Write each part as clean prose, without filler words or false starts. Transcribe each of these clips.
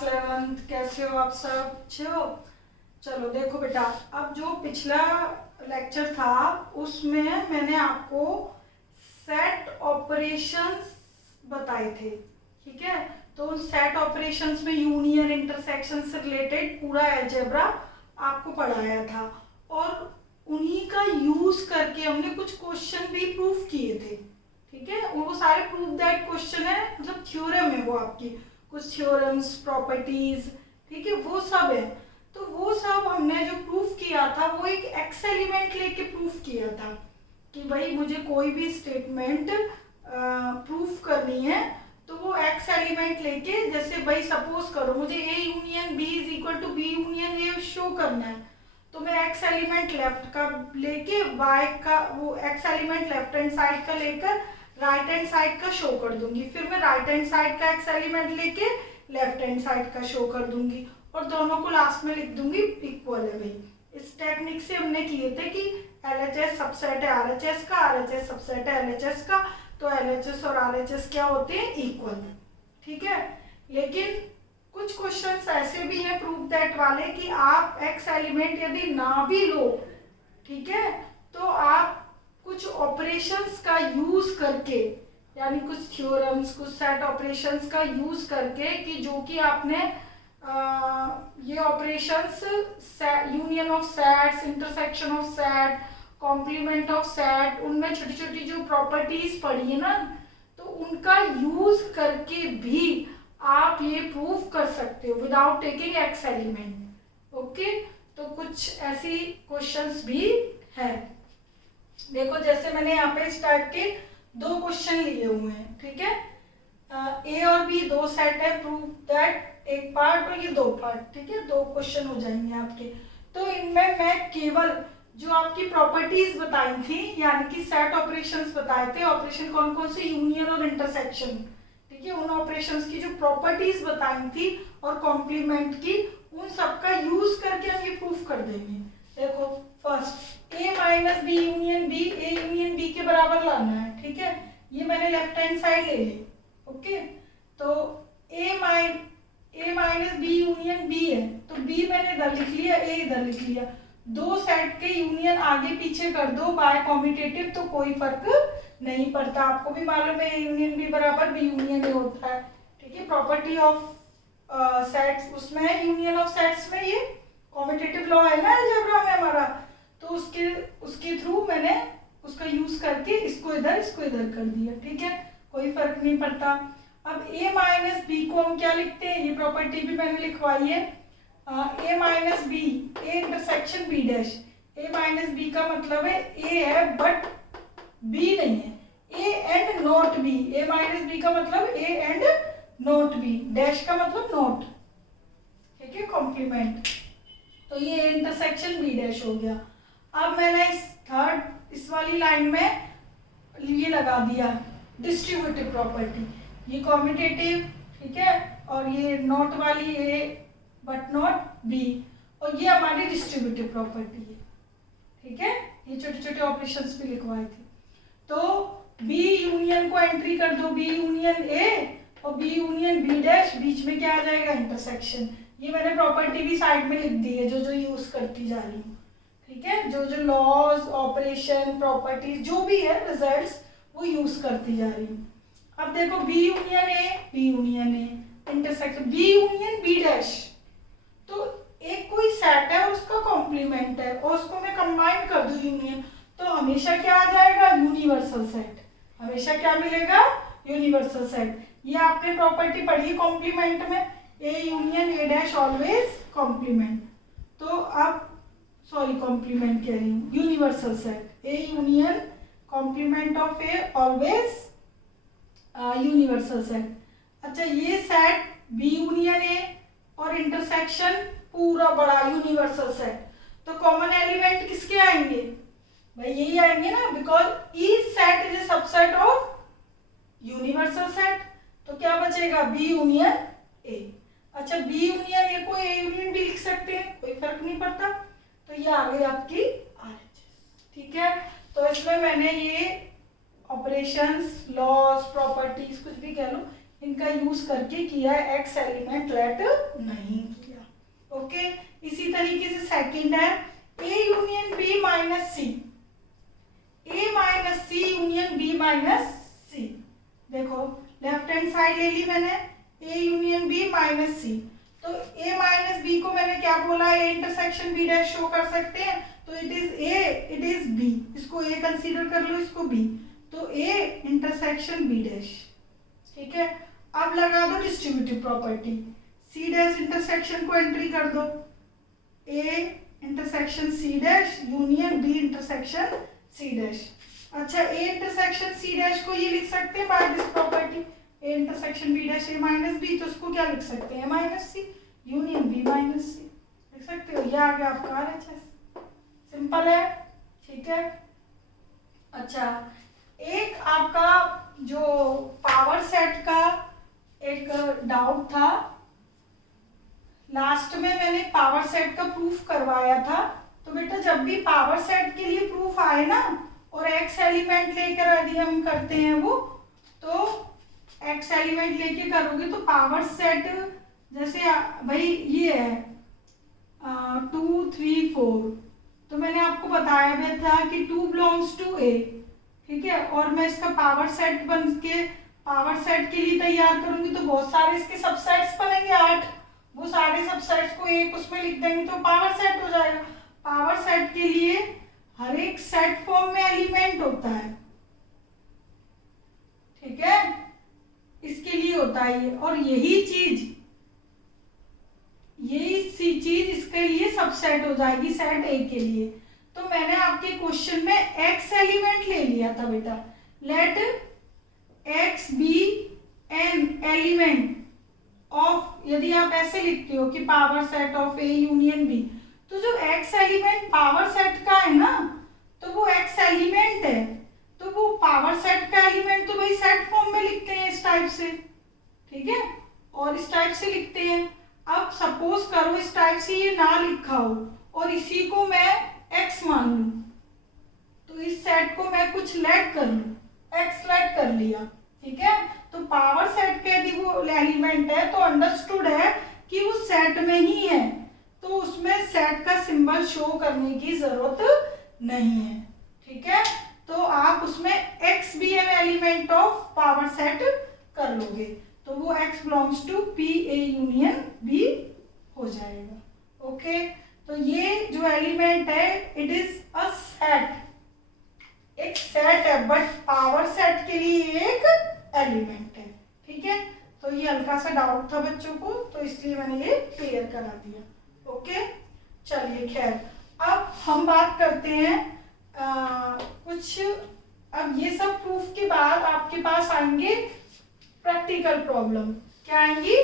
Class 11th, कैसे हो आप सब? अच्छे हो? चलो देखो बेटा, अब जो पिछला लेक्चर था उसमें मैंने आपको सेट ऑपरेशंस बताए थे, ठीक है? तो उन सेट ऑपरेशंस में यूनियन, इंटरसेक्शन से रिलेटेड पूरा अलजेब्रा आपको पढ़ाया था और उन्हीं का यूज करके हमने कुछ क्वेश्चन भी प्रूफ किए थे, ठीक है? वो सारे प्रूफ दैट क्वेश्चन है, मतलब थ्योरम है वो आपकी, कुछ थ्योरम्स, प्रॉपर्टीज, ठीक है, वो सब है। तो वो सब हमने जो प्रूफ किया था वो एक एक्स एलिमेंट लेके प्रूफ किया था कि भाई मुझे कोई भी स्टेटमेंट प्रूफ करनी है तो वो एक्स एलिमेंट लेके, जैसे भाई सपोज करो मुझे A union B is equal to B union A show करना है, तो मैं एक्स एलिमेंट लेफ्ट का लेके वाई का, वो x element left hand side का लेकर राइट हैंड साइड का शो कर दूंगी, फिर मैं राइट हैंड साइड का एक्स एलिमेंट लेके लेफ्ट हैंड साइड का शो कर दूंगी और दोनों को लास्ट में लिख दूंगी इक्वल है भाई। इस टेक्निक से हमने किए थे कि LHS सबसेट है RHS का, RHS सबसेट है LHS का, तो LHS और RHS क्या होते हैं? इक्वल, ठीक है? लेकिन कुछ क्वेश्चंस ऐसे भी हैं प्रूफ दैट वाले कि आप एक्स एलिमेंट यदि ना भी लो, ठीक है, तो आप कुछ ऑपरेशंस का यूज करके, यानी कुछ थ्योरम्स, कुछ सेट ऑपरेशंस का यूज करके, कि जो कि आपने ये operations union of sets, intersection of set, complement of set, उनमें छोटी छोटी जो प्रॉपर्टीज पढ़ी है ना, तो उनका यूज करके भी आप ये प्रूव कर सकते हो without taking x element. Okay, तो कुछ ऐसी क्वेश्चंस भी है। देखो जैसे मैंने यहाँ पे इस टाइप के दो क्वेश्चन लिए हुए हैं, ठीक है? ए और बी दो सेट है, प्रूव दैट, एक पार्ट और ये दो पार्ट, ठीक है? दो क्वेश्चन हो जाएंगे आपके। तो इनमें मैं केवल जो आपकी प्रॉपर्टीज बताई थी, यानी कि सेट ऑपरेशंस बताए थे, ऑपरेशन कौन कौन से, यूनियन और इंटरसेक्शन, ठीक है, उन ऑपरेशंस की जो प्रॉपर्टीज बताई थी और कॉम्प्लीमेंट की, उन सबका यूज करके हम ये प्रूफ कर देंगे। देखो first A minus B union B, A union B के बराबर लाना है, ठीक है? ये मैंने लेफ्ट हैंड साइड ले ली, ओके? तो A minus B union B है, तो बी मैंने इधर लिख लिया, ए इधर लिख लिया। दो सेट के यूनियन आगे पीछे कर दो बाय कॉम्यूटेटिव तो कोई फर्क नहीं पड़ता, आपको भी मालूम है ए यूनियन बी बराबर बी यूनियन ए होता है, ठीक है? प्रॉपर्टी ऑफ सेट्स उसमें है, यूनियन ऑफ सेट्स में ये कॉम्यूटेटिव लॉ है ना अलजेब्रा में हमारा, तो उसके थ्रू मैंने उसका यूज करके इसको इधर कर दिया, ठीक है? कोई फर्क नहीं पड़ता। अब a माइनस बी को हम क्या लिखते हैं, ये प्रॉपर्टी भी मैंने लिखवाई है, a minus B, A intersection B dash. a minus B का मतलब है a है बट b नहीं है, a and not b। a minus B का मतलब a and not b, dash का मतलब नॉट, ठीक है, कॉम्प्लीमेंट। तो ये इंटरसेक्शन बी डैश हो गया। अब मैंने इस वाली लाइन में ये लगा दिया डिस्ट्रीब्यूटिव प्रॉपर्टी, ये कॉम्यूटेटिव, ठीक है, और ये नॉट वाली ए बट नॉट बी, और ये हमारी डिस्ट्रीब्यूटिव प्रॉपर्टी है, ठीक है? ये छोटे छोटे ऑपरेशंस भी लिखवाए थे। तो बी यूनियन को एंट्री कर दो, बी यूनियन ए और बी यूनियन बी डैश, बीच में क्या आ जाएगा? इंटरसेक्शन। ये मैंने प्रॉपर्टी भी साइड में लिख दी है, जो जो यूज करती जा रही हूँ, ठीक है? जो जो लॉज, ऑपरेशन, प्रॉपर्टीज जो भी है, रिजल्ट्स, वो यूज करती जा रही हूँ। अब देखो B union A, intersection B union B dash, तो एक कोई सेट है और उसका कॉम्प्लीमेंट है और उसको मैं कंबाइन कर दूं यूनियन, तो हमेशा क्या आ जाएगा? Universal set. हमेशा क्या मिलेगा? Universal set. ये आपने प्रॉपर्टी पढ़ी कॉम्प्लीमेंट में, A union A dash always complement. तो अब सॉरी कॉम्प्लीमेंट कह रही हूँ, universal set, A union complement of A always universal set. अच्छा, ये सेट बी यूनियन ए और इंटरसेक्शन पूरा बड़ा यूनिवर्सल सेट, तो कॉमन एलिमेंट किसके आएंगे? भाई यही आएंगे ना, because each set is a subset of universal set. तो क्या बचेगा? B union A. अच्छा, बी यूनियन ए को ए यूनियन भी लिख सकते हैं, कोई फर्क नहीं पड़ता। तो ये आ गई आपकी RHS, ठीक है? तो इसमें मैंने ये ऑपरेशंस, लॉज, प्रॉपर्टीज कुछ भी कह लो, इनका यूज करके किया है, एक्स एलिमेंट लेट नहीं किया। ओके, इसी तरीके से सेकंड है A union B minus C, A minus C union B minus C. देखो लेफ्ट हैंड साइड ले ली मैंने, A union B minus C, तो ए माइनस बी को मैंने क्या बोला, A intersection B dash show कर सकते हैं, तो it is A, it is B, इसको ए कंसीडर कर लो, इसको बी, तो ए इंटरसेक्शन बी डैश। ठीक है, अब लगा दो distributive property, C dash intersection को एंट्री कर दो, A intersection C dash union B intersection C dash. अच्छा, ए इंटरसेक्शन सी डैश को ये लिख सकते हैं by this property, A intersection B dash A minus B, तो उसको क्या लिख सकते हैं, A minus C union B minus C, लिख सकते हो। ये आ गया आपका आरएचएस, सिंपल है। ठीक है, अच्छा एक आपका जो पावर सेट का एक डाउट था, लास्ट में मैंने पावर सेट का प्रूफ करवाया था, तो बेटा जब भी पावर सेट के लिए प्रूफ आए ना और एक्स एलिमेंट लेकर यदि हम करते हैं वो, तो एक्स एलिमेंट लेके करोगे तो पावर सेट जैसे भाई ये है 2 3 4, तो मैंने आपको बताया भी था कि 2 बिलोंग्स टू ए, ठीक है, और मैं इसका पावर सेट बन के पावर सेट के लिए तैयार करूंगी तो बहुत सारे इसके सबसेट्स बनेंगे 8, वो सारे सबसेट्स को एक उसमें लिख देंगे तो पावर सेट हो जाएगा। पावर सेट के लिए हर एक सेट फॉर्म में एलिमेंट होता है, ठीक है, इसके लिए होता है ये, और यही चीज इसके लिए सबसेट हो जाएगी सेट ए के लिए। तो मैंने आपके क्वेश्चन में एक्स एलिमेंट ले लिया था बेटा, let X be an element of, यदि आप ऐसे लिखते हो कि power set of A union B, तो जो एक्स एलिमेंट पावर सेट का है ना, तो वो एक्स एलिमेंट है, तो वो पावर सेट का एलिमेंट तो भाई सेट फॉर्म में लिखते हैं इस टाइप से, ठीक है, और इस टाइप से लिखते हैं। अब सपोज करो इस टाइप से ये ना लिखा हो और इसी को मैं एक्स मान लूं, तो इस सेट को मैं कुछ लेट कर लूं, एक्स लेट कर लिया, ठीक है, तो पावर सेट के यदि वो एलिमेंट है तो अंडरस्टूड है कि वो सेट में ही है, तो उसमें सेट का सिंबल शो करने की जरूरत नहीं है, ठीक है, तो आप उसमें X be an element of power set कर लोगे, तो वो X belongs to P A union B हो जाएगा। ओके, तो ये जो एलिमेंट है इट इज अ सेट, एक सेट है, बट पावर सेट के लिए एक एलिमेंट है, ठीक है, तो ये हल्का सा डाउट था बच्चों को, तो इसलिए मैंने ये क्लियर करा दिया। ओके, चलिए खैर, अब हम बात करते हैं कुछ, अब ये सब प्रूफ के बाद आपके पास आएंगे प्रैक्टिकल प्रॉब्लम। क्या आएंगी?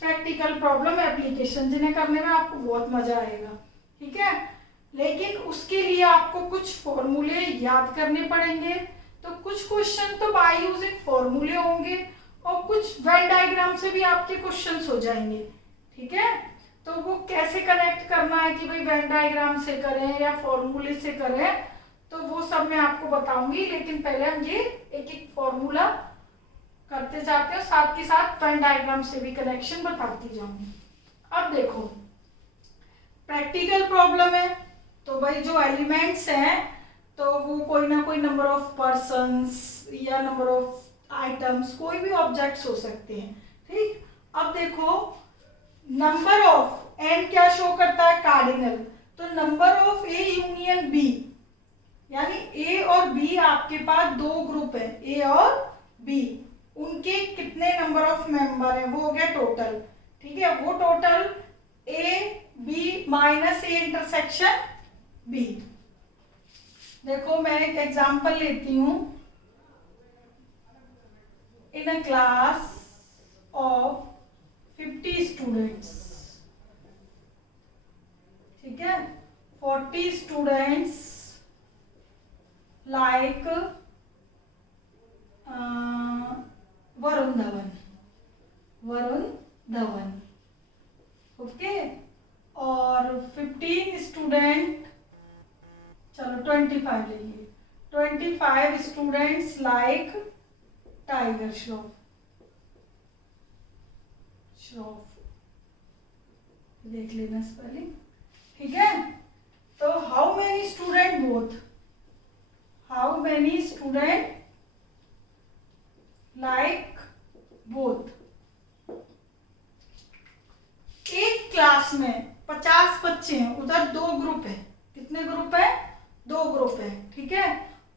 प्रैक्टिकल प्रॉब्लम एप्लीकेशन, जिन्हें करने में आपको बहुत मजा आएगा, ठीक है, लेकिन उसके लिए आपको कुछ फॉर्मूले याद करने पड़ेंगे, तो कुछ क्वेश्चन तो बाय यूजिंग फॉर्मूले होंगे और कुछ वेन डायग्राम से भी आपके क्वेश्चंस हो जाएंगे, ठीक है, तो वो कैसे कनेक्ट करना है कि भाई वेन डायग्राम से करें या फॉर्मूले से करें, तो वो सब मैं आपको बताऊंगी, लेकिन पहले हम ये एक एक फॉर्मूला करते जाते हैं, साथ के साथ वेन डायग्राम से भी कनेक्शन बताती जाऊंगी। अब देखो प्रैक्टिकल प्रॉब्लम है, तो भाई जो एलिमेंट्स हैं तो वो कोई ना कोई नंबर ऑफ पर्सन्स या नंबर ऑफ आइटम्स, कोई भी ऑब्जेक्ट्स हो सकते हैं, ठीक। अब देखो नंबर ऑफ एन क्या शो करता है? कार्डिनल, तो number of A union B, यानी ए और बी आपके पास दो ग्रुप है, ए और बी, उनके कितने नंबर ऑफ मेंबर हैं, वो हो गया टोटल, ठीक है, वो total A B minus A intersection B. देखो मैं एक एग्जांपल लेती हूं, in a class of 50 students, ठीक है, 40 students like Varun Dhawan, okay, और 15 स्टूडेंट, चलो 25 ले लिए, 25 स्टूडेंट्स लाइक टाइगर श्रॉफ, श्रॉफ, देख लेना स्पेलिंग, ठीक है। तो how many student both, how many student like both. एक क्लास में 50 बच्चे हैं, उधर 2 ग्रुप है, कितने ग्रुप है, 2 ग्रुप है, ठीक है।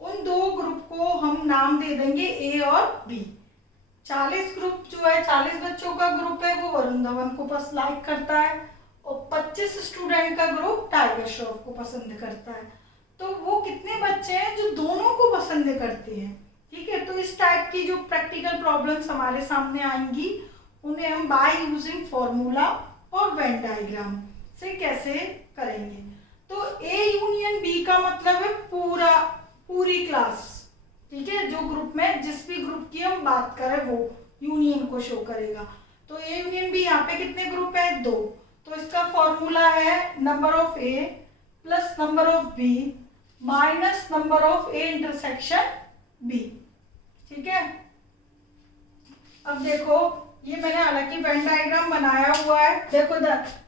उन 2 ग्रुप को हम नाम दे देंगे ए और बी। 40 ग्रुप जो है, 40 बच्चों का ग्रुप है, वो वरुण धवन को बस लाइक करता है, और 25 स्टूडेंट का ग्रुप टाइगर श्रॉफ को पसंद करता है। तो वो कितने बच्चे हैं जो दोनों को पसंद करते हैं, ठीक है। तो इस टाइप की जो प्रैक्टिकल प्रॉब्लम्स हमारे सामने आएंगी, उन्हें हम बाय यूजिंग फॉर्मूला और वेन डायग्राम से कैसे करेंगे। तो ए यूनियन बी का मतलब है पूरी क्लास, ठीक है। जो ग्रुप में जिस भी ग्रुप की हम बात करें वो यूनियन को शो करेगा। तो ए यूनियन बी, यहाँ पे कितने ग्रुप है, 2। तो इसका फॉर्मूला है number of A plus number of B minus number of A intersection B, ठीक है। अब देखो, ये मैंने हालांकि वेन डायग्राम बनाया हुआ है। देखो,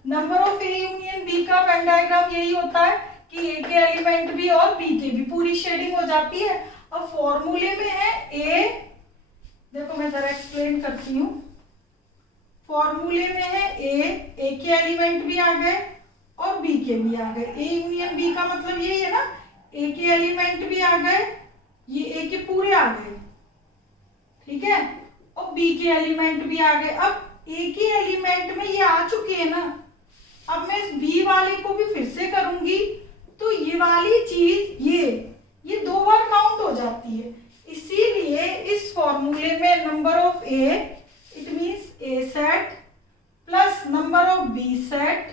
number of A union B का वेन डायग्राम यही होता है कि ए के एलिमेंट भी और बी के भी, पूरी शेडिंग हो जाती है। अब फॉर्मूले में है ए, देखो मैं जरा एक्सप्लेन करती हूँ। फॉर्मूले में है ए के एलिमेंट भी आ गए और बी के भी आ गए। ए यूनियन बी का मतलब यही है ना, ए के एलिमेंट भी आ गए, ये ए के पूरे आ गए, ठीक है, और बी के एलिमेंट भी आ गए। अब ए के एलिमेंट में ये आ चुके हैं ना, अब मैं इस बी वाले को भी फिर से करूंगी, तो ये वाली चीज ये 2 बार काउंट हो जाती है। इसीलिए इस फॉर्मूले में number of A, it means A set plus number of B set,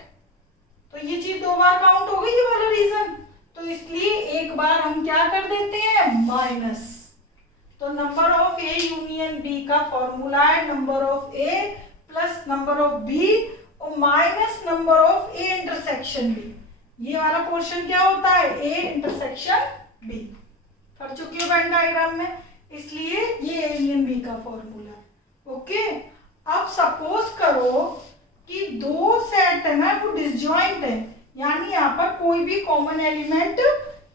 तो ये चीज 2 बार काउंट हो गई, ये वाला रीजन। तो इसलिए एक बार हम क्या कर देते हैं, माइनस। तो number of A union B का फॉर्मूला है number of A plus number of B और minus number of A intersection B. ये वाला पोर्शन क्या होता है, ए इंटरसेक्शन बी। कर चुकी हो वेन डायग्राम में, इसलिए ये ए यूनियन बी का फॉर्मूला है, ओके। अब सपोज करो कि 2 सेट है ना, वो डिसजॉइंट है, यानी यहाँ पर कोई भी कॉमन एलिमेंट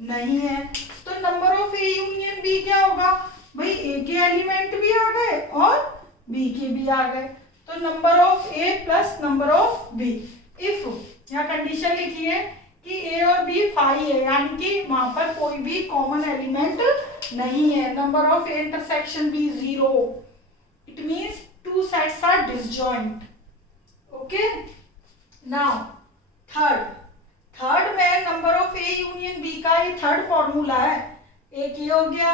नहीं है। तो number of A union B क्या होगा भाई, ए के एलिमेंट भी आ गए और बी के भी आ गए, तो number of A plus number of B. If यहाँ कंडीशन लिखी है कि ए और बी 5 है, यानी कि वहां पर कोई भी कॉमन एलिमेंट नहीं है। Number of A intersection B 0, it means 2 sets are disjoint, okay. Now third में number of A union B का ये थर्ड फॉर्मूला है। एक ये हो गया,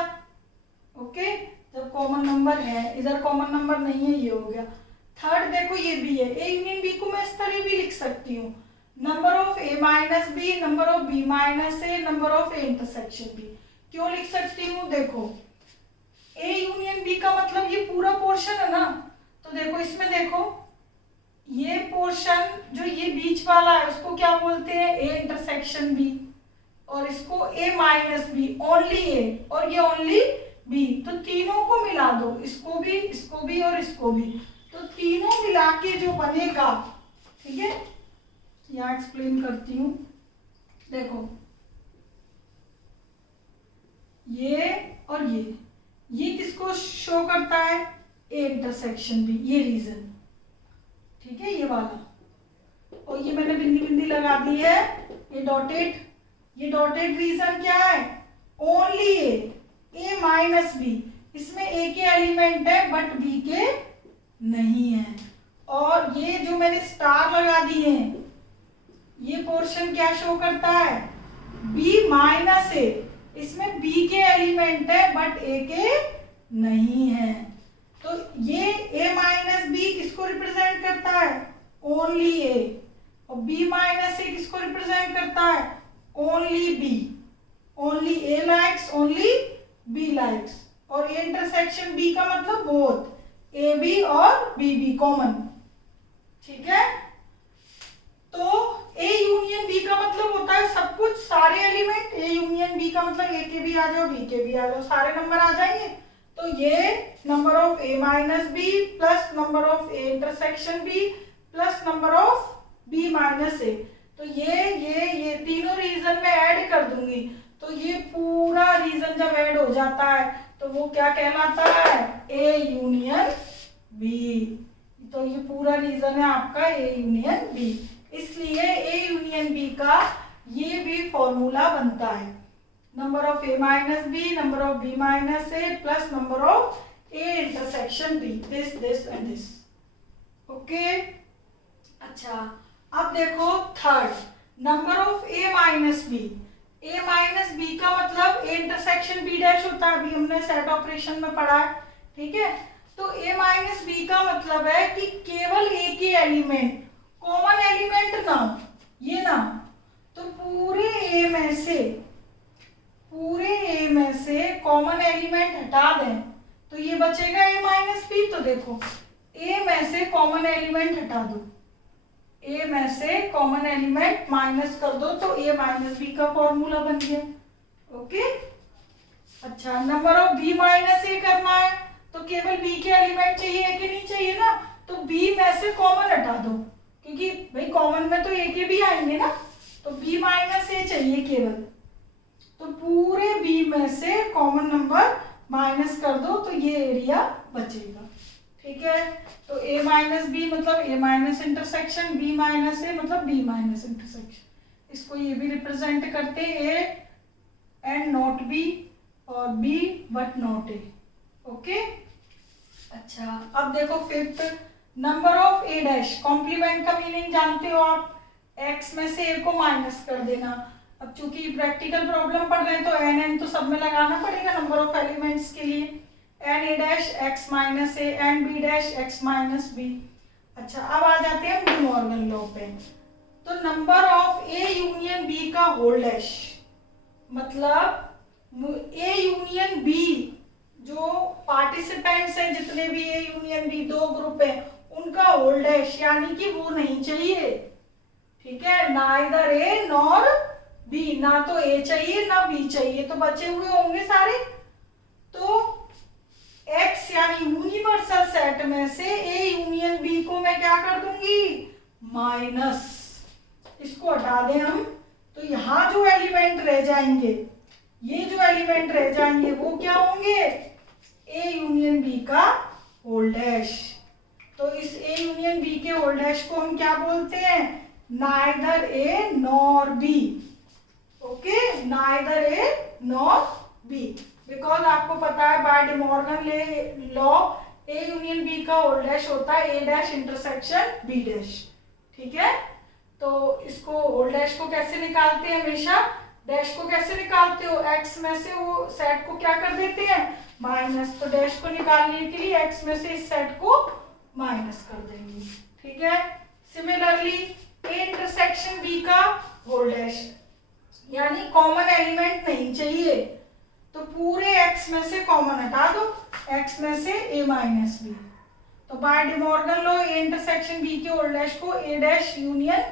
ओके, जब कॉमन नंबर है, इधर कॉमन नंबर नहीं है, ये हो गया। थर्ड देखो ये बी है, ए यूनियन बी को मैं इस तरह भी लिख सकती हूँ, number of A minus B, number of B minus A, number of A intersection B. क्यों लिख सकती हूँ, देखो ए यूनियन बी का मतलब ये पूरा पोर्शन है ना, तो देखो इसमें देखो ये पोर्शन जो ये बीच वाला है उसको क्या बोलते हैं, ए इंटरसेक्शन बी, और इसको ए माइनस बी, ओनली ए और ये ओनली बी। तो तीनों को मिला दो, इसको भी और इसको भी, तो तीनों मिला के जो बनेगा, ठीक है, यहाँ एक्सप्लेन करती हूँ। देखो ये और ये किसको शो करता है, ए इंटरसेक्शन बी, ये रीजन, ठीक है, ये वाला। और ये मैंने बिंदी बिंदी लगा दी है, ये डॉटेड रीजन क्या है, ओनली ए माइनस बी। इसमें ए के एलिमेंट है बट बी के नहीं है। और ये जो मैंने स्टार लगा दिए हैं, ये पोर्शन क्या शो करता है, बी माइनस ए। इसमें बी के एलिमेंट है बट ए के नहीं है। तो ये a माइनस बी किसको रिप्रेजेंट करता है, ओनली ए, और b माइनस ए किसको रिप्रेजेंट करता है, ओनली बी। ओनली ए लाइक्स, ओनली बी लाइक्स। और ए इंटरसेक्शन बी का मतलब बोथ ए बी और बी बी कॉमन, ठीक है। तो ए यूनियन बी का मतलब होता है सब कुछ, सारे एलिमेंट। ए यूनियन बी का मतलब ए के भी आ जाओ, बी के भी आ जाओ, सारे नंबर आ जाएंगे, तो ये number of A minus B plus number of A intersection B plus number of B minus A. तो ये तीनों रीजन में ऐड कर दूंगी, तो ये पूरा रीजन जब ऐड हो जाता है तो वो क्या कहलाता है, ए यूनियन बी। तो ये पूरा रीजन है आपका ए यूनियन बी, इसलिए ए यूनियन बी का ये भी फॉर्मूला बनता है, number of A minus B, number of B minus A plus number of A intersection B, this and this. Okay, अच्छा अब देखो third, number of A minus B. A minus B का मतलब ए इंटरसेक्शन बी डैश होता है, अभी हमने set operation में पढ़ा है, ठीक है। तो ए माइनस बी का मतलब है कि केवल ए के एलिमेंट, कॉमन एलिमेंट ना हो, ये ना, तो पूरे ए में से कॉमन एलिमेंट हटा दें तो ये बचेगा ए माइनस बी। तो देखो ए में से कॉमन एलिमेंट हटा दो, ए में से कॉमन एलिमेंट माइनस कर दो तो ए माइनस बी का फॉर्मूला बन गया। ओके, अच्छा नंबर ऑफ बी माइनस ए करना है तो केवल बी के एलिमेंट चाहिए कि नहीं चाहिए ना, तो बी में से कॉमन हटा दो, क्योंकि भाई कॉमन में तो ए के भी आएंगे ना, तो बी माइनस ए चाहिए केवल, तो पूरे बी में से कॉमन नंबर माइनस कर दो तो ये एरिया बचेगा, ठीक है। तो ए माइनस बी मतलब A minus intersection, B minus A मतलब बी माइनस इंटरसेक्शन, इसको ये भी रिप्रेजेंट करते ए एंड नॉट बी और B but not A. Okay, अच्छा अब देखो fifth, number of A dash. Complement का मीनिंग जानते हो आप, एक्स में से ए को माइनस कर देना। अब चूंकि प्रैक्टिकल प्रॉब्लम पढ़ रहे हैं तो एन तो सब में लगाना पड़ेगा नंबर ऑफ एलिमेंट्स के लिए, N A dash X minus A N B dash X minus B. अच्छा अब आ जाते हैं डी मॉर्गन लॉ पे। तो number of A union B का होल डैश, मतलब ए यूनियन बी जो पार्टिसिपेंट्स हैं जितने भी ए यूनियन बी दो ग्रुप है उनका होल डैश, यानी कि वो नहीं चाहिए, ठीक है, नाइदर ए नॉर बी, ना तो ए चाहिए ना बी चाहिए, तो बचे हुए होंगे सारे। तो एक्स यानी यूनिवर्सल सेट में से ए यूनियन बी को मैं क्या कर दूंगी, माइनस, इसको हटा दें हम, तो यहां जो एलिमेंट रह जाएंगे, ये जो एलिमेंट रह जाएंगे वो क्या होंगे, ए यूनियन बी का होल डैश। तो इस ए यूनियन बी के होल डैश को हम क्या बोलते हैं, neither A nor B. Okay, neither A nor B, because आपको पता है by De Morgan law A union B का होल डैश होता है A dash intersection B dash, ठीक है। तो इसको होल डैश को कैसे निकालते हैं, हमेशा डैश को कैसे निकालते हो, एक्स में से वो सेट को क्या कर देते हैं, माइनस, तो डैश को निकालने के लिए एक्स में से इस सेट को माइनस कर देंगे, ठीक है। सिमिलरली ए इंटरसेक्शन बी का होल डैश, यानी कॉमन एलिमेंट नहीं चाहिए, तो पूरे x में से कॉमन हटा दो, x में से a माइनस बी। तो by De Morgan law A intersection b के होल डैश को a dash union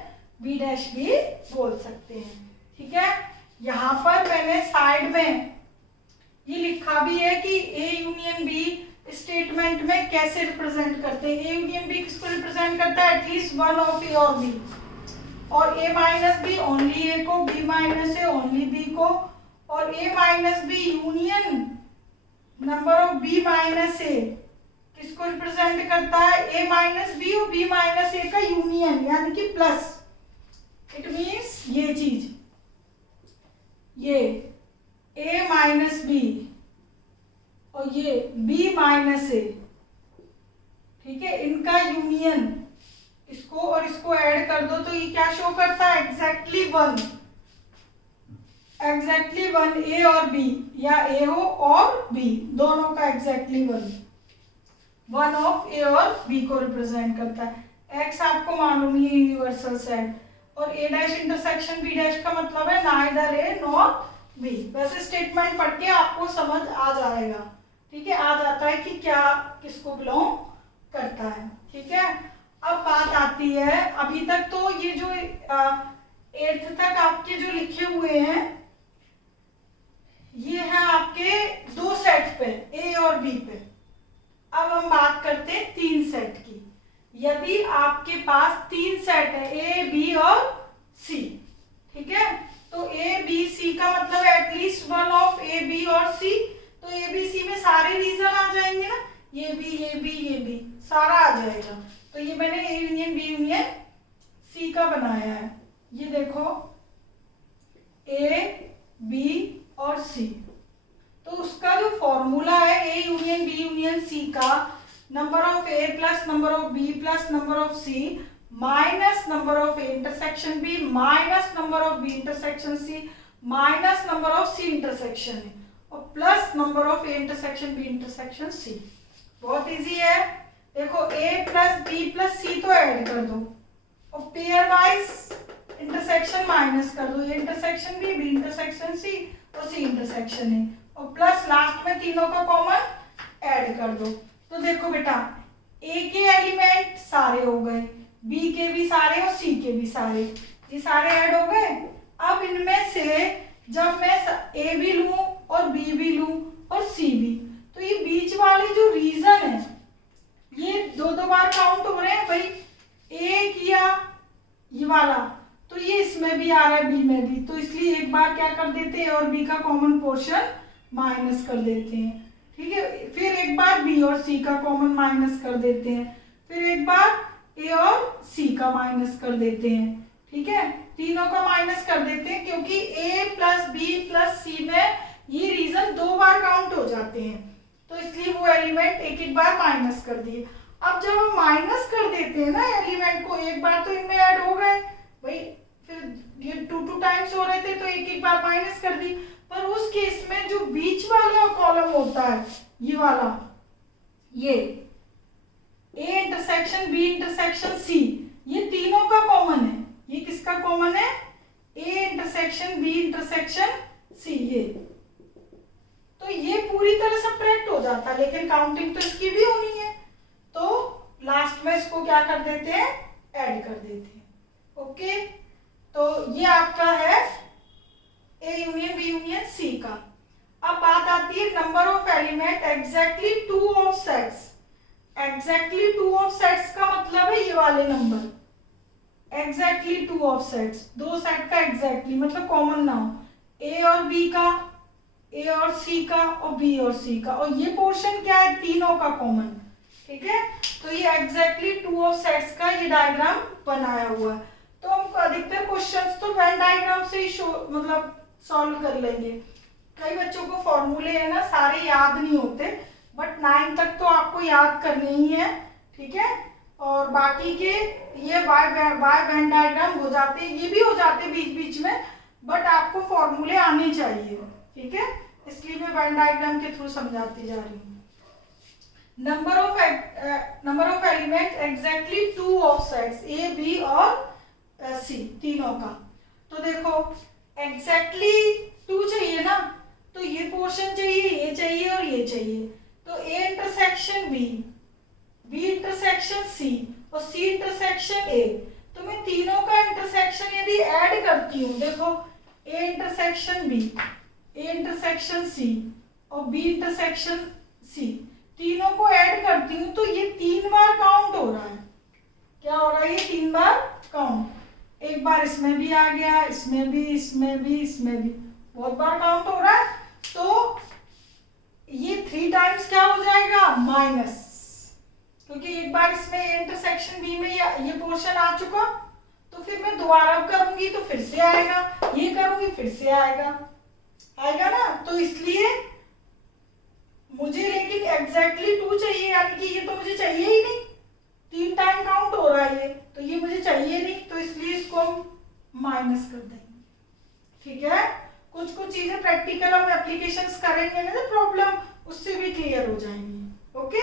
b dash भी बोल सकते हैं, ठीक है। यहाँ पर मैंने साइड में ये लिखा भी है कि a यूनियन b स्टेटमेंट में कैसे रिप्रेजेंट करते हैं। a यूनियन b किसको रिप्रेजेंट करता है, एटलीस्ट वन ऑफ a और b, और a minus B only a को, b minus a only b को, और a minus B union number of b minus a किसको रिप्रेजेंट करता है, a माइनस बी और b माइनस a का यूनियन, यानी कि प्लस, इट मीन्स ये चीज, ये a माइनस बी और ये b माइनस a, ठीक है, इनका यूनियन, इसको और इसको ऐड कर दो तो ये क्या शो करता है, एग्जैक्टली वन, एग्जैक्टली वन, ए और बी, या ए हो और बी दोनों का एग्जैक्टली वन, वन ऑफ ए और बी को रिप्रेजेंट करता है। एक्स आपको मालूम ही यूनिवर्सल सेट, और ए डैश इंटरसेक्शन बी डैश का मतलब है नाइदर ए नॉर बी। वैसे स्टेटमेंट पढ़ के आपको समझ आ जाएगा, ठीक है, आ जाता है कि क्या किसको बिलोंग करता है, ठीक है। अब बात आती है, अभी तक तो ये जो 8th तक आपके जो लिखे हुए हैं ये है आपके दो सेट पे, ए और बी पे, अब हम बात करते हैं 3 सेट की। यदि आपके पास 3 सेट है, ए बी और सी, ठीक है, तो ए बी सी का मतलब at least one of A B और सी, तो ए बी सी में सारे रीजन आ जाएंगे ना, ये बी सारा आ जाएगा। तो ये मैंने A union B union C का बनाया है। ये देखो ए बी और सी, तो उसका जो फॉर्मूला है A union B union C का, number of A plus number of B plus number of C minus number of A intersection B minus number of B intersection C minus number of C intersection A और plus number of A intersection B intersection C. बहुत easy है। देखो A plus B plus C तो add कर दो और pair wise intersection minus कर दो, A intersection B intersection C और सी इंटरसेक्शन ए और प्लस लास्ट में तीनों का कॉमन ऐड कर दो। तो देखो बेटा, ए के एलिमेंट सारे हो गए, बी के भी सारे और सी के भी सारे, ये सारे ऐड हो गए। अब इनमें से जब मैं ए भी लूं और बी भी लूं और सी भी, तो ये बीच वाली जो रीजन है ये दो बार काउंट हो रहे हैं भाई। ए किया ये वाला, तो ये इसमें भी आ रहा है बी में भी, तो इसलिए एक बार क्या कर देते हैं और बी का कॉमन पोर्शन माइनस कर देते हैं, ठीक है। फिर एक बार बी और सी का कॉमन माइनस कर देते हैं, फिर एक बार ए और सी का माइनस कर देते हैं, ठीक है, तीनों का माइनस कर देते हैं क्योंकि ए प्लस बी प्लस सी में ये रीजन 2 बार काउंट हो जाते हैं, तो इसलिए वो एलिमेंट एक बार माइनस कर दिए। अब जब हम माइनस कर देते हैं ना एलिमेंट को, एक बार तो इनमें ऐड हो गए भाई, फिर ये 2 टाइम्स हो रहे थे तो एक बार माइनस कर दी, पर उस केस में जो बीच वाला कॉलम होता है ये वाला, ये A intersection B intersection C, ये तीनों का कॉमन है। ये किसका कॉमन है? A intersection B intersection C, ये तो ये पूरी तरह सब्ट्रैक्ट हो जाता है, लेकिन काउंटिंग तो इसकी भी होनी है, तो लास्ट में इसको क्या कर देते हैं, ऐड कर देते हैं। ओके, तो ये आपका है A union B union C का। अब बात आती है number of element exactly 2 of sets. Exactly 2 of sets का मतलब है ये वाले number, exactly 2 of sets, 2 set का एग्जैक्टली मतलब कॉमन ना हो, ए और बी का, ए और सी का और बी और सी का, और ये पोर्शन क्या है, तीनों का कॉमन, ठीक है। तो ये एग्जैक्टली 2 ऑफ सेट्स का ये डायग्राम बनाया हुआ है। तो हम अधिकतर क्वेश्चंस तो वेन डायग्राम से ही मतलब सॉल्व कर लेंगे। कई बच्चों को फॉर्मूले है ना सारे याद नहीं होते, बट 9 तक तो आपको याद करने ही है, ठीक है। और बाकी के ये बाय वेन डायग्राम हो जाते हैं, ये भी हो जाते हैं बीच बीच में, बट आपको फॉर्मूले आने चाहिए, ठीक है, इसलिए मैं वेन डायग्राम के थ्रू समझाती जा रही हूँ। Number of element exactly 2 of sets A B और सी तीनों का। तो देखो एग्जैक्टली 2 चाहिए ना, तो ये पोर्शन चाहिए, ये चाहिए और ये चाहिए, तो A intersection B, B intersection C और सी इंटरसेक्शन ए, तो मैं तीनों का इंटरसेक्शन यदि ऐड करती हूँ, देखो A intersection B, A intersection C और बी इंटरसेक्शन सी, तीनों को ऐड करती हूँ तो ये 3 बार काउंट हो रहा है। क्या हो रहा है? ये 3 बार काउंट, एक बार इसमें भी आ गया, इसमें भी, इसमें भी, इसमें भी, बहुत बार काउंट हो रहा है। तो ये 3 टाइम्स क्या हो जाएगा, माइनस, क्योंकि एक बार इसमें इंटरसेक्शन बी में ये पोर्शन आ चुका, तो फिर मैं दोबारा करूंगी तो फिर से आएगा, ये करूंगी फिर से आएगा ना, तो इसलिए मुझे लेकिन एग्जैक्टली 2 चाहिए, यानी कि ये तो मुझे चाहिए ही नहीं, 3 टाइम काउंट हो रहा है ये, तो ये मुझे चाहिए नहीं, तो इसलिए इसको हम माइनस कर देंगे, ठीक है। कुछ चीजें प्रैक्टिकल हम एप्लीकेशंस करेंगे ना तो प्रॉब्लम उससे भी क्लियर हो जाएंगी। ओके,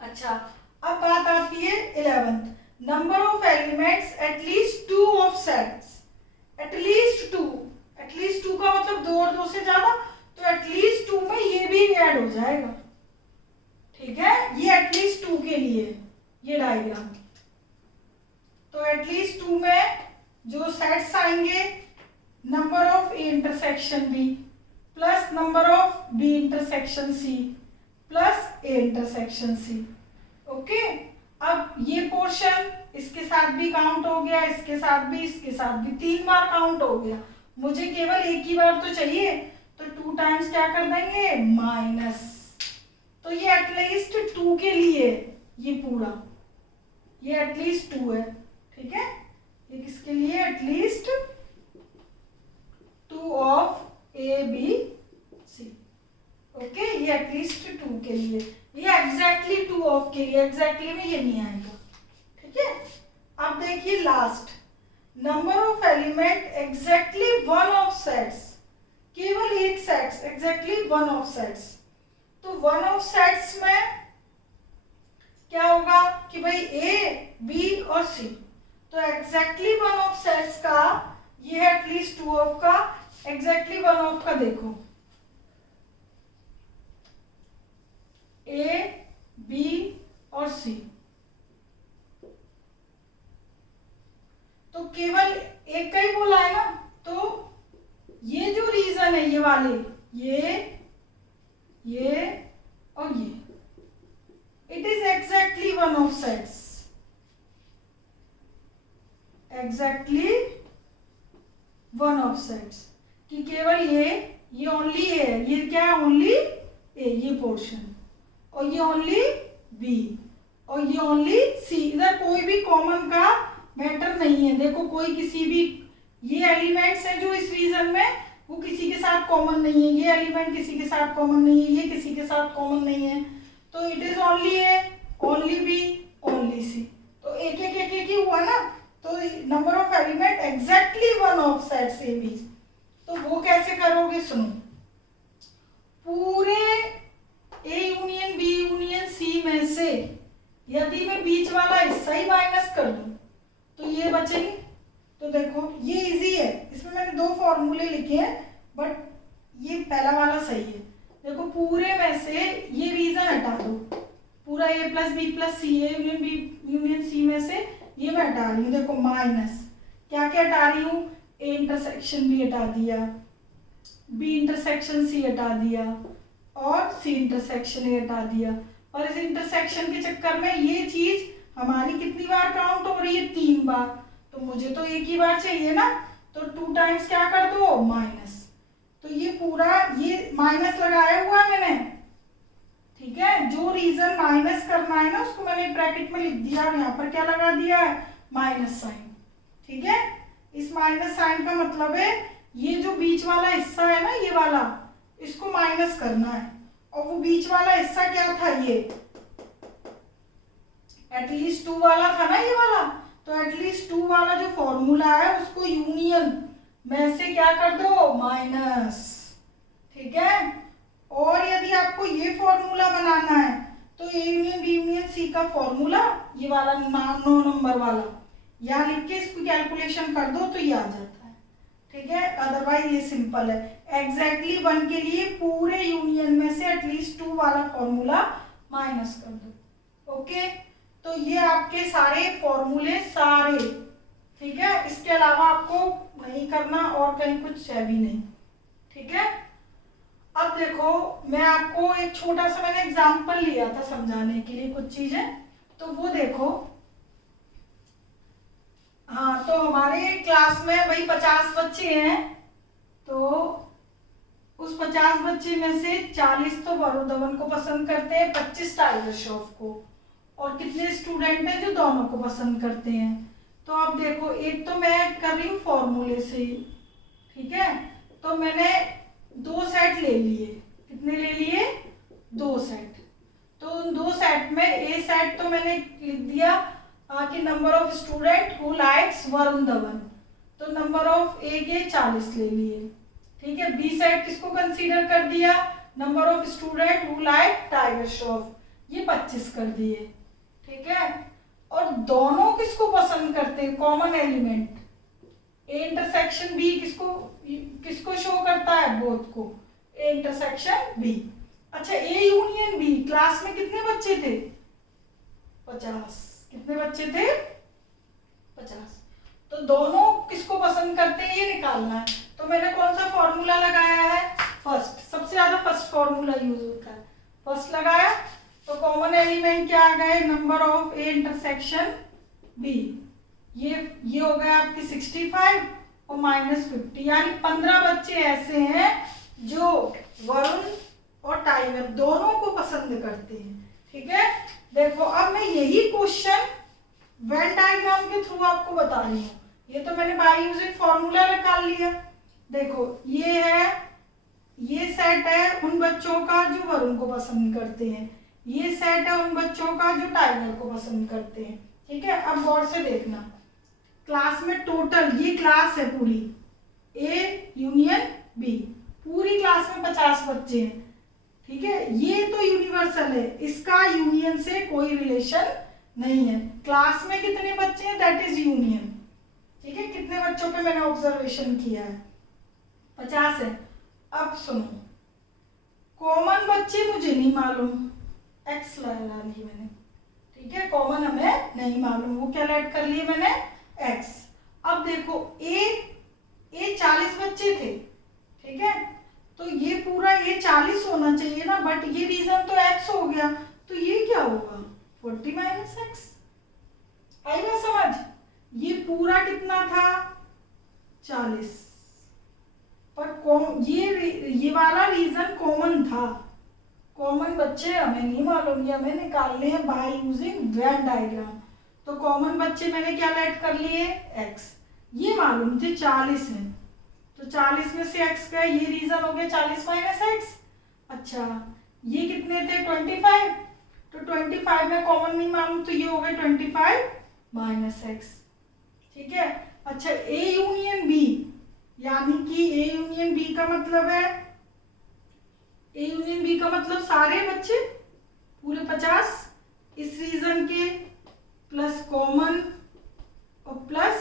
अच्छा, अब बात आती है 11th, number of elements at least 2 of sets. At least 2 का मतलब 2 और 2 से ज्यादा, तो एटलीस्ट 2 में ये भी ऐड हो जाएगा, ठीक है। ये एटलीस्ट 2 के लिए ये डायग्राम, तो एटलीस्ट 2 में जो सेट्स आएंगे, number of A intersection B plus number of B intersection C plus A intersection C. Okay, अब ये पोर्शन इसके साथ भी काउंट हो गया, इसके साथ भी, इसके साथ भी, 3 बार काउंट हो गया। मुझे केवल एक ही बार तो चाहिए, तो 2 टाइम्स क्या कर देंगे, माइनस। तो ये एटलीस्ट 2 के लिए, ये पूरा, ये एटलीस्ट 2 है, ठीक है। ये किसके लिए, at least 2 of A B C. Okay, ये एटलीस्ट 2 के लिए, ये एग्जैक्टली 2 ऑफ के लिए, एग्जैक्टली में ये नहीं आएगा, ठीक है। अब देखिए last, number of element exactly 1 of sets, केवल एक सेट्स, एग्जैक्टली 1 ऑफ सेट्स। तो 1 ऑफ सेट्स में क्या होगा कि भाई ए, बी और सी, तो एग्जैक्टली 1 ऑफ सेट्स का ये है एटलीस्ट 2 ऑफ का, एग्जैक्टली 1 ऑफ का देखो ए, बी और सी, तो केवल एक का ही बोला है ना। तो ये जो रीजन है, ये वाले, ये और ये, it is exactly 1 of sets, exactly 1 of sets, कि केवल ये ओनली है, ये क्या है, ओनली ए, ये पोर्शन, और ये ओनली बी, और ये ओनली सी। इधर कोई भी कॉमन का मैटर नहीं है। देखो कोई किसी भी, ये एलिमेंट्स है जो इस रीजन में, वो किसी के साथ कॉमन नहीं है, ये एलिमेंट किसी के साथ कॉमन नहीं है, ये किसी के साथ कॉमन नहीं है। तो it is only A, only B, only C. तो एक एक एक एक ही हुआ ना। तो number of element exactly 1 of sets A B. तो वो कैसे करोगे, सुनो, पूरे A union B union C में से यदि मैं बीच वाला हिस्सा ही माइनस कर दूं तो ये बचेंगे। तो देखो ये इजी है, इसमें मैंने 2 फॉर्मूले लिखे हैं, बट ये पहला वाला सही है। देखो पूरे में से ये रीजन हटा दो, पूरा A plus B plus C, A union B union C में से ये मैं हटा रही हूँ। देखो माइनस, क्या क्या हटा रही हूँ, ए इंटरसेक्शन बी हटा दिया, बी इंटरसेक्शन सी हटा दिया, और सी इंटरसेक्शन ए हटा दिया। और इस इंटरसेक्शन के चक्कर में ये चीज हमारी कितनी बार काउंट हो रही है, 3 बार। तो मुझे तो एक ही बार चाहिए ना, तो 2 टाइम्स क्या कर दो, माइनस। तो ये पूरा, ये माइनस लगाया हुआ है मैंने, ठीक है। जो रीजन माइनस करना है ना, उसको मैंने ब्रैकेट में लिख दिया, और यहाँ पर क्या लगा दिया है, माइनस साइन, ठीक है। इस माइनस साइन का मतलब है ये जो बीच वाला हिस्सा है ना, ये वाला, इसको माइनस करना है। और वो बीच वाला हिस्सा क्या था, ये एटलीस्ट 2 वाला था ना, ये वाला। तो एटलीस्ट 2 वाला जो फॉर्मूला है उसको यूनियन में से क्या कर दो, माइनस, ठीक है। और यदि आपको ये फॉर्मूला बनाना है तो A union B union C का फॉर्मूला, ये वाला 9 नंबर वाला, यहाँ लिख के इसको कैलकुलेशन कर दो तो ये आ जाता है, ठीक है। अदरवाइज ये सिंपल है, एग्जैक्टली 1 के लिए पूरे यूनियन में से एटलीस्ट 2 वाला फॉर्मूला माइनस कर दो। ओके, तो ये आपके सारे फॉर्मूले सारे, ठीक है। इसके अलावा आपको नहीं करना और कहीं कुछ है भी नहीं, ठीक है। अब देखो मैं आपको एक छोटा सा मैंने एग्जांपल लिया था समझाने के लिए कुछ चीजें, तो वो देखो। हाँ, तो हमारे क्लास में भाई 50 बच्चे हैं, तो उस 50 बच्चे में से 40 तो वरुण धवन को पसंद करते हैं, 25 टाइगर श्रॉफ को, और कितने स्टूडेंट हैं जो दोनों को पसंद करते हैं। तो अब देखो, एक तो मैं कर रही हूँ फॉर्मूले से, ठीक है। तो मैंने 2 सेट ले लिए, कितने ले लिए, 2 सेट। तो उन 2 सेट में ए सेट तो मैंने लिख दिया कि number of student who likes Varun Dhawan, तो नंबर ऑफ ए के 40 ले लिए, ठीक है। बी सेट किसको कंसीडर कर दिया, number of student who like Tiger Shroff, ये 25 कर दिए, ठीक है। और दोनों किसको पसंद करते हैं, common element, A intersection B किसको शो करता है, बोथ को, ए इंटरसेक्शन बी। अच्छा, ए यूनियन बी, क्लास में कितने बच्चे थे, 50। कितने बच्चे थे, 50। तो दोनों किसको पसंद करते हैं ये निकालना है। तो मैंने कौन सा फॉर्मूला लगाया है, फर्स्ट, सबसे ज्यादा फर्स्ट फॉर्मूला यूज होता है। फर्स्ट लगाया तो कॉमन एलिमेंट क्या आ गए, number of A intersection B, ये हो गया आपकी 65 और -50, यानी 15 बच्चे ऐसे हैं जो वरुण और टाइगर दोनों को पसंद करते हैं। ठीक है, देखो अब मैं यही क्वेश्चन वेन डायग्राम के थ्रू आपको बता रही हूँ। ये तो मैंने बाय यूजिंग फॉर्मूला निकाल लिया। देखो ये है, ये सेट है उन बच्चों का जो वरुण को पसंद करते हैं, ये सेट है उन बच्चों का जो टाइगर को पसंद करते हैं। ठीक है, अब गौर से देखना, क्लास में टोटल ये क्लास है पूरी ए यूनियन बी, पूरी क्लास में 50 बच्चे हैं। ठीक है, ये तो यूनिवर्सल है, इसका यूनियन से कोई रिलेशन नहीं है। क्लास में कितने बच्चे हैं, दैट इज यूनियन। ठीक है, कितने बच्चों पे मैंने ऑब्जर्वेशन किया है, 50 है। अब सुनो, कॉमन बच्चे मुझे नहीं मालूम, एक्स लगा ली मैंने। ठीक है, कॉमन हमें नहीं मालूम, वो क्या ऐड कर लिए मैंने, एक्स। अब देखो ए 40 बच्चे थे। ठीक है, तो ये पूरा ये 40 होना चाहिए ना, बट ये रीजन तो एक्स हो गया, तो ये क्या होगा 40 - x। आई बात समझ, ये पूरा कितना था 40, पर ये वाला रीजन कॉमन था। कॉमन बच्चे हमें नहीं मालूम, ये हमें निकालने हैं बाय यूजिंग वेन डायग्राम। तो कॉमन बच्चे मैंने क्या ऐड कर लिए, x। ये मालूम थे 40 है, तो 40 में से x का ये रीजन हो गया 40 - x। अच्छा, ये कितने थे 25, तो 25 में कॉमन नहीं मालूम, तो ये हो गए 25 - x। ठीक है, अच्छा ए यूनियन बी, यानी कि ए यूनियन बी का मतलब है, ए यूनियन बी का मतलब सारे बच्चे पूरे 50 इस रीजन के, प्लस कॉमन और प्लस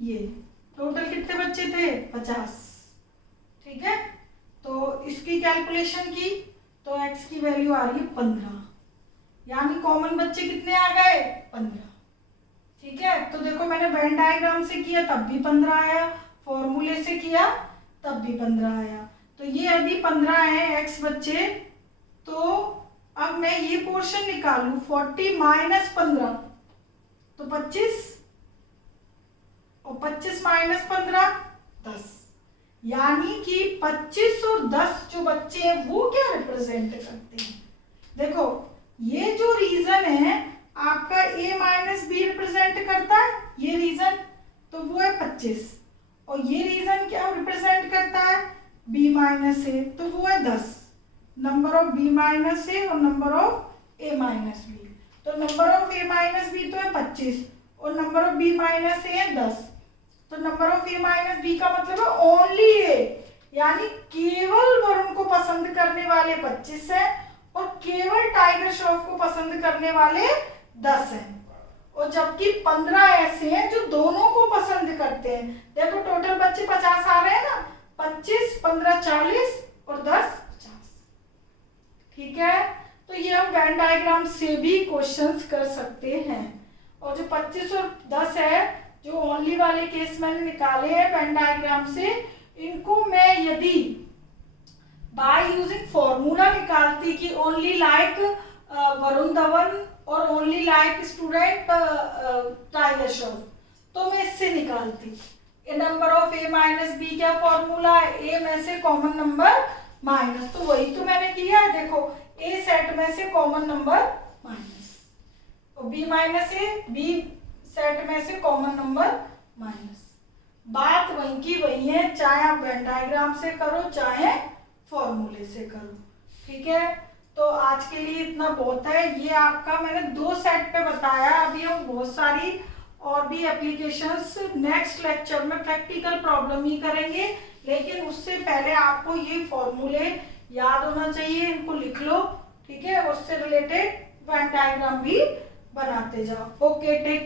ये, टोटल कितने बच्चे थे 50। ठीक है, तो इसकी कैलकुलेशन की तो x की वैल्यू आ रही है 15, यानी कॉमन बच्चे कितने आ गए 15। ठीक है, तो देखो मैंने वेन डायग्राम से किया तब भी 15 आया, फॉर्मूले से किया तब भी 15 आया। तो ये अभी 15 है x बच्चे, तो अब मैं ये पोर्शन निकालू 40 - 15 तो 25, और 25 - 15 10, यानी कि 25 और 10 जो बच्चे हैं वो क्या रिप्रेजेंट करते हैं। देखो ये जो रीजन है आपका a - b रिप्रेजेंट करता है, ये रीजन तो वो है 25, और ये रीजन क्या रिप्रेजेंट करता है b - a, तो वो है 10। नंबर ऑफ b - a और नंबर ऑफ a - b, तो नंबर ऑफ a - b तो है 25 और नंबर ऑफ b - a है 10, तो नंबर ऑफ a - b का मतलब है ओनली a, यानी केवल वरुण को पसंद करने वाले 25 हैं और केवल टाइगर श्रॉफ को पसंद करने वाले 10 हैं, और जबकि 15 ऐसे हैं जो दोनों को पसंद करते हैं। देखो टोटल बच्चे 50 आ रहे हैं ना, 25 15 40 और 10 50। ठीक है, तो ये हम वेन डायग्राम से भी क्वेश्चंस कर सकते हैं। और जो 25 और 10 है जो ओनली वाले केस मैंने निकाले हैं वेन डायग्राम से, इनको मैं यदि बाय यूजिंग फॉर्मूला निकालती कि ओनली लाइक वरुण धवन और only like student tiger Shroff, तो मैं इससे निकालती नंबर ऑफ a - b, क्या फॉर्मूला है a में से कॉमन नंबर माइनस, तो वही तो मैंने किया है। देखो a सेट में से कॉमन नंबर माइनस, और b - a b सेट में से कॉमन नंबर माइनस। बात वही की वही है, चाहे आप वेन डायग्राम से करो चाहे फॉर्मूले से करो। ठीक है, तो आज के लिए इतना बहुत है। ये आपका मैंने 2 सेट पे बताया, अभी हम बहुत सारी और भी एप्लीकेशंस नेक्स्ट लेक्चर में प्रैक्टिकल प्रॉब्लम ही करेंगे, लेकिन उससे पहले आपको ये फॉर्मूले याद होना चाहिए, इनको लिख लो। ठीक है, उससे रिलेटेड वेन डायग्राम भी बनाते जाओ। Okay, take care.